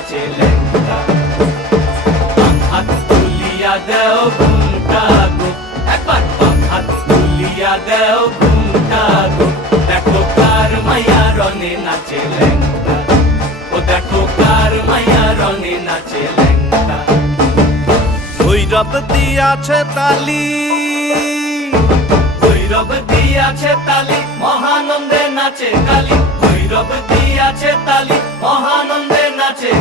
নাচে ল্যাংটা। বাম হাত তুলিয়া দেও ঘুমটা গো, একবার বাম হাত তুলিয়া দেও ঘুমটা গো। দেখো কার মাইয়া রনে নাচে ল্যাংটা, ও দেখো কার মাইয়া রনে নাচে ল্যাংটা। ভৈরব দিয়াছে তালি, ভৈরব দিয়াছে তালি, মহানন্দে নাচে কালী। ভৈরব দিয়াছে তালি, মহানন্দে নাচে